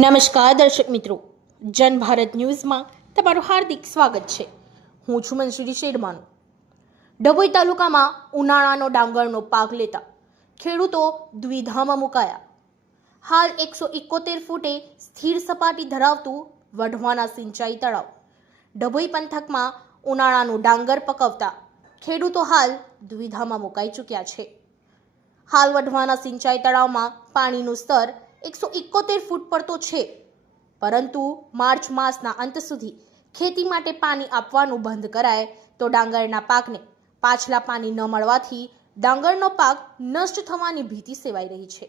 નમસ્કાર, દર્શક મિત્રો. જન ભારત ન્યૂઝમાં તમારું હાર્દિક સ્વાગત છે. હું છું મનસુરી શેરમાનું. ડભોઈ તાલુકામાં ઉનાળાનો ડાંગરનો પાક લેતા ખેડૂતો દ્વિધામાં મુકાયા. હાલ એકસો એકોતેર ફૂટે સ્થિર સપાટી ધરાવતું વઢવાના સિંચાઈ તળાવ. ડભોઈ પંથકમાં ઉનાળાનું ડાંગર પકવતા ખેડૂતો હાલ દ્વિધામાં મુકાઈ ચૂક્યા છે. હાલ વઢવાના સિંચાઈ તળાવમાં પાણીનું સ્તર એકસો એકોતેર ફૂટ પર તો છે. પરંતુ માર્ચ માસના અંત સુધી ખેતી માટે પાણી આપવાનું બંધ કરાય તો ડાંગરના પાકને પાછલા પાણી ન મળવાથી ડાંગરનો પાક નષ્ટ થવાની ભીતિ સેવાઈ રહી છે.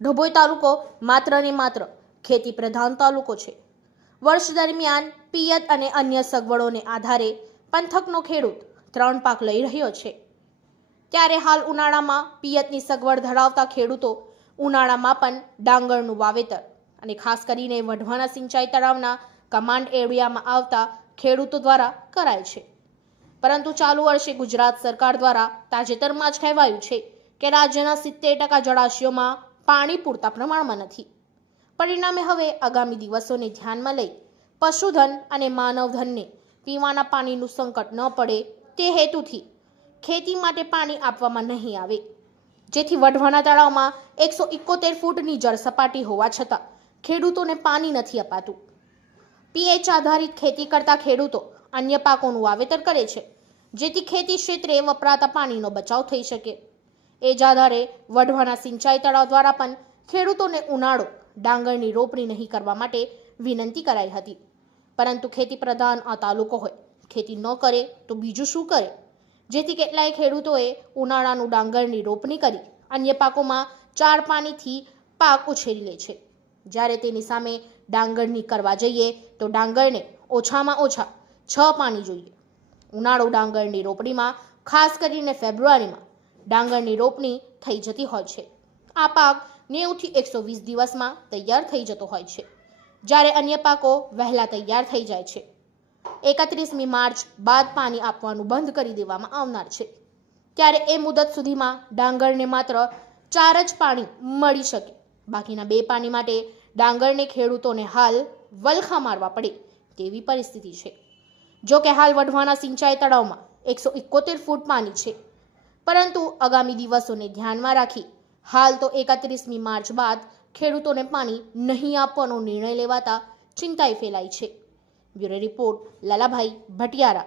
ડભોઈ તાલુકો માત્ર ને માત્ર ખેતી પ્રધાન તાલુકો છે. વર્ષ દરમિયાન પિયત અને અન્ય સગવડોને આધારે પંથકનો ખેડૂત ત્રણ પાક લઈ રહ્યો છે. ત્યારે હાલ ઉનાળામાં પિયતની સગવડ ધરાવતા ખેડૂતો ઉનાળામાં પણ ડાંગરનું વાવેતર અને ખાસ કરીને વઢવાના સિંચાઈ તળાવના કમાન્ડ એરિયામાં આવતા ખેડૂતો દ્વારા કરાય છે. પરંતુ ચાલુ વર્ષે ગુજરાત સરકાર દ્વારા તાજેતરમાં જ કહેવાયું છે કે રાજ્યના સિત્તેર ટકા જળાશયોમાં પાણી પૂરતા પ્રમાણમાં નથી. પરિણામે હવે આગામી દિવસોને ધ્યાનમાં લઈ પશુધન અને માનવધનને પીવાના પાણીનું સંકટ ન પડે તે હેતુથી ખેતી માટે પાણી આપવામાં નહીં આવે. જેથી વઢવાના તળાવમાં એકસો એકોતેર ફૂટની જળ સપાટી હોવા છતાં ખેડૂતોને પાણી નથી અપાતું. પીએચ આધારિત ખેતી કરતા ખેડૂતો અન્ય પાકોનું વાવેતર કરે છે, જેથી ખેતી ક્ષેત્રે વપરાતા પાણીનો બચાવ થઈ શકે. એ જ આધારે વઢવાના સિંચાઈ તળાવ દ્વારા પણ ખેડૂતોને ઉનાળો, ડાંગરની રોપણી નહીં કરવા માટે વિનંતી કરાઈ હતી. પરંતુ ખેતી પ્રધાન આ તાલુકો હોય. ખેતી ન કરે તો બીજું શું કરે? જેથી કેટલાય ખેડૂતોએ ઉનાળાનું ડાંગરની રોપણી કરી અન્ય પાકોમાં ચાર પાણીથી પાક ઉછેરી લે છે. જ્યારે તેની સામે ડાંગરની કરવા જઈએ તો ડાંગરને ઓછામાં ઓછા છ પાણી જોઈએ. ઉનાળુ ડાંગરની રોપણીમાં, ખાસ કરીને ફેબ્રુઆરીમાં, ડાંગરની રોપણી થઈ જતી હોય છે. આ પાક નેવુંથી એકસો વીસ દિવસમાં તૈયાર થઈ જતો હોય છે. જ્યારે અન્ય પાકો વહેલા તૈયાર થઈ જાય છે. એકત્રીસમી માર્ચ બાદ પાણી આપવાનું બંધ કરી દેવામાં આવનાર છે. ત્યારે એ મુદત સુધીમાં ડાંગરને માત્ર ચાર જ પાણી મળી શકે. બાકીના બે પાણી માટે ડાંગરને ખેડૂતોને હાલ વલખા મારવા પડે તેવી પરિસ્થિતિ છે. જો કે હાલ વઢવાના સિંચાઈ તળાવમાં એકસો એકોતેર ફૂટ પાણી છે. પરંતુ આગામી દિવસોને ધ્યાનમાં રાખી હાલ તો એકત્રીસમી માર્ચ બાદ ખેડૂતોને પાણી નહીં આપવાનો નિર્ણય લેવાતા ચિંતાએ ફેલાઈ છે. Bureau report Lalabhai Bhatiyara